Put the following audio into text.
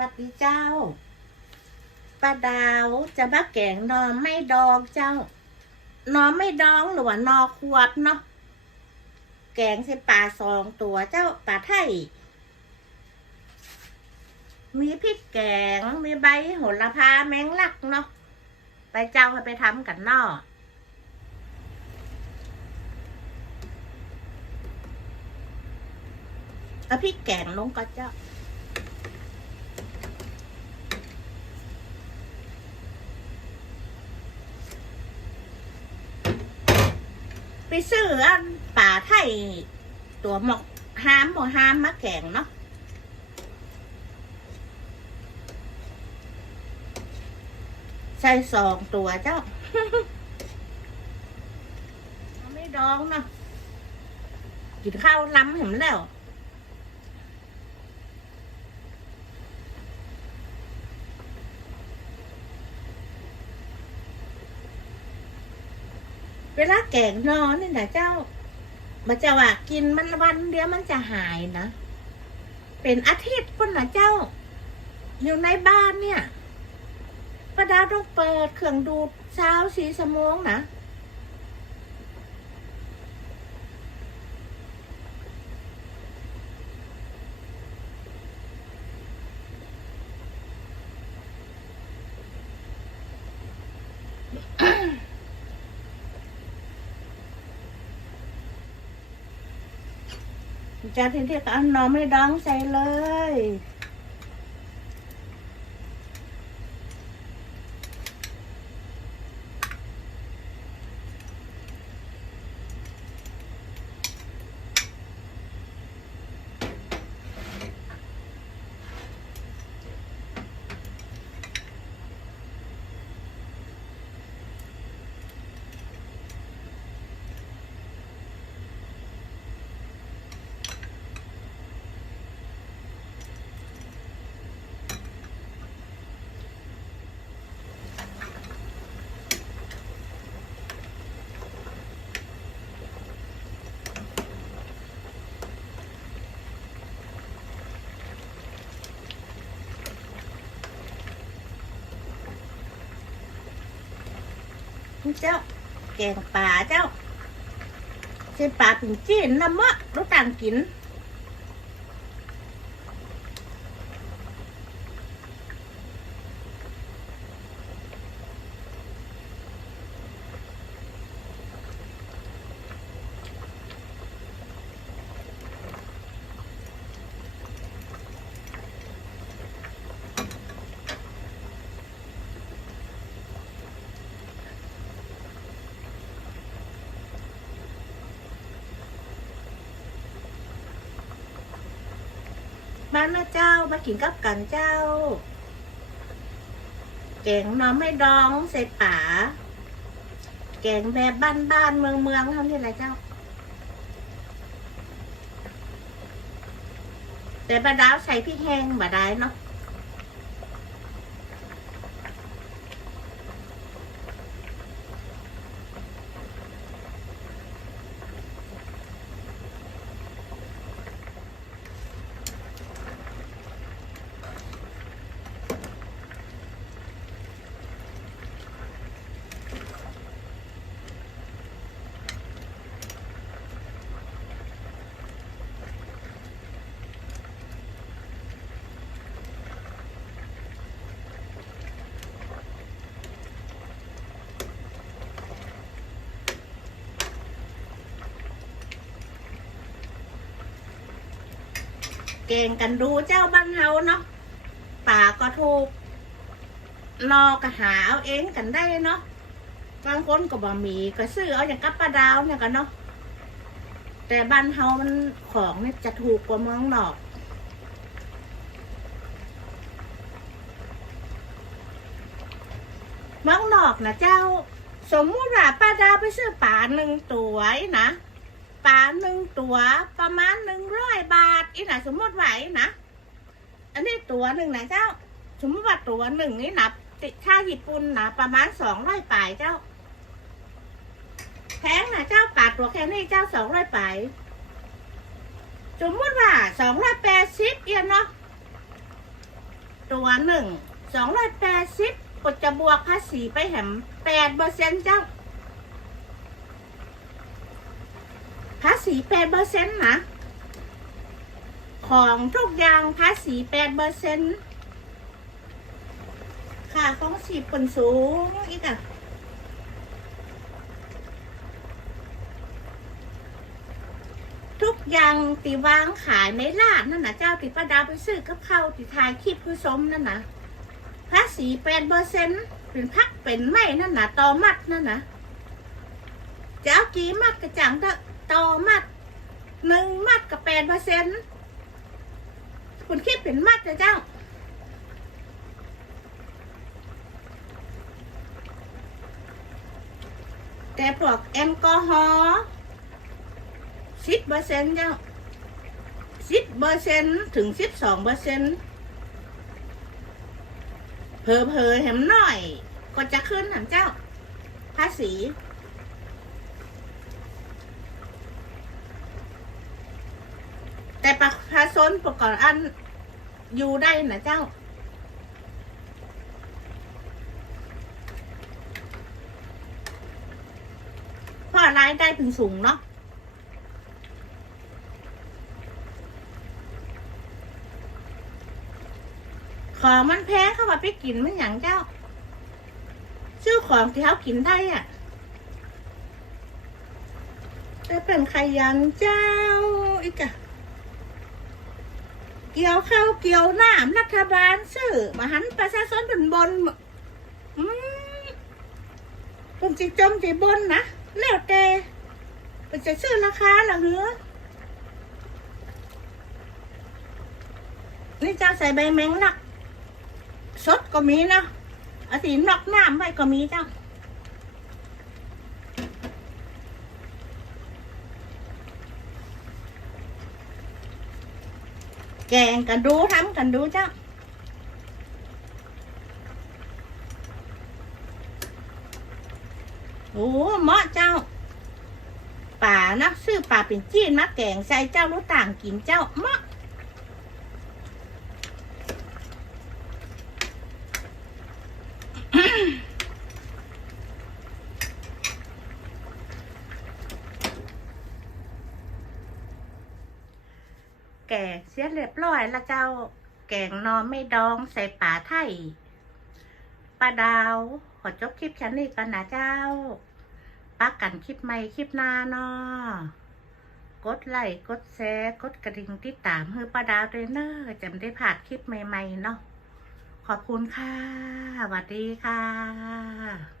วัสดีเจ้าป้าดาวจะมาแกงนอไม่ดองเจ้านอไม่ดองหรือว่านอขวดเนาะแกงใส่ปลาสองตัวเจ้าปลาไทยมีพริกแกงมีใบโหระพาแมงลักเนาะไปเจ้าไปทำกันเนาะเอาพริกแกงลงก็เจ้า ไปซื้ออันป่าไทยตัวหมกฮามหมูฮามมาแกงเนาะใส่สองตัวเจ้าเอาไม่ดองเนาะกินข้าวล้ำเห็นแล้ว เวลาแกงนอนนี่นะเจ้า มันจะว่ากินมันวันเดียวมันจะหายนะ เป็นอาทิตย์ปุ่นนะเจ้า อยู่ในบ้านเนี่ยประดาต้องเปิดเครื่องดูดเช้าสีสมองนะ จะทีเดียก็เอาหนอไม่ดองใส่เลย เจ้าแกงป่าเจ้าใส่ปลาปิ่งจีนน้ำมะรสต่างกิน บ้านแม่เจ้ามากินกับกันเจ้า แกงน้ำไม่ดองใส่ป่า แกงแบบบ้านบ้านๆเมืองเมืองๆเท่านี้แหละเจ้า แต่บาดาวใส่พริกแห้งบาได้เนาะ เก่งกันดูเจ้าบ้านเฮาเนาะป่าก็ถูกนอก็หาเอาเองกันได้เนาะบางคนก็บ่มีก็ซื้อเอาอย่างกับปลาดาวเนี่ยกันเนาะแต่บ้านเฮามันของเนี่ยจะถูกกว่าเมืองนอกเมืองนอกนะเจ้า สมมุติว่าป้าดาวไปซื้อป่าหนึ่งตัวไอ้นะ ป่าหนึ่งตัวประมาณหนึ่งร้อยบาทอีน่ะสมมติไหวนะ อันนี้ตัวหนึ่งนะเจ้า สมมติว่าตัวหนึ่งนี่นะติดค่าญี่ปุ่นนะประมาณสองร้อยปลายเจ้าแพงนะเจ้าป่าตัวแค่นี้เจ้าสองร้อยปลายสมมติว่าสองร้อยแปดสิบเอียนเนาะตัวหนึ่งสองร้อยแปดสิบกดจะบวกภาษีไปแหมแปดเปอร์เซ็นต์เจ้า ภาษีแปดเปอร์เซ็นต์นะของทุกอย่างภาษีแปดเปอร์เซ็นต์ค่าของชีพคนสูงอีกอะทุกอย่างตีวางขายในร้านนั่นนะเจ้าติป้าดาไปซื้อกับข้าวติทายคลิปผู้ชมนั่นนะภาษีแปดเปอร์เซ็นต์เป็นพักเป็นไม่นั่นนะต่อมัดนั่นนะจะเอากี่มัดกระจังก็ ต่อมัดหนึ่งมัดกับแปดเปอร์เซ็นต์คุณคิดเป็นมัดนะเจ้าแต่พวกแอลกอฮอล์สิบเปอร์เซ็นต์เจ้าสิบเปอร์เซ็นต์ถึงสิบสองเปอร์เซ็นต์เพอเพอๆแหมหน่อย ก็จะขึ้นหนเจ้า ภาษี แต่ประชาช นประกอบอันอยู่ได้นะเจ้า เพราะรายได้ถึงสูงเนาะของมันแพงเข้ามาไปกินมันอย่างเจ้า ชื่อของที่เขากินได้อะจะเป็นไขยันเจ้าอีกอะ เกี่ยวข้าวเกี่ยวน้ำรัฐบาลซื้อมาหันประชาชนเป็นบนอืมเป็นจิจมจิบนนะแล้วแต่เป็นจะซื้อราคาละเหรอนี่เจ้าใส่ใบแมงลักสดก็มีนะอาทินอกน้ำไว้ก็มีเจ้า แกงกันดูทำกันดูจ้าโอ้เหมาะเจ้าป่านะซื้อป่าเป็นจีนมาแกงใส่เจ้ารู้ต่างกินเจ้าเหมาะ แกงเสียเรียบร้อยแล้วเจ้า แกงนอไม่ดองใส่ป่าไทยปลาดาว ขอจบคลิปฉันนี่กันนะเจ้าปักกันคลิปใหม่คลิปหน้าเนาะกดไลค์กดแชร์กดกระดิ่งติดตามเฮือปลาดาวด้วยเนอะจำได้ผ่านคลิปใหม่ ๆ เนาะขอบคุณค่ะสวัสดีค่ะ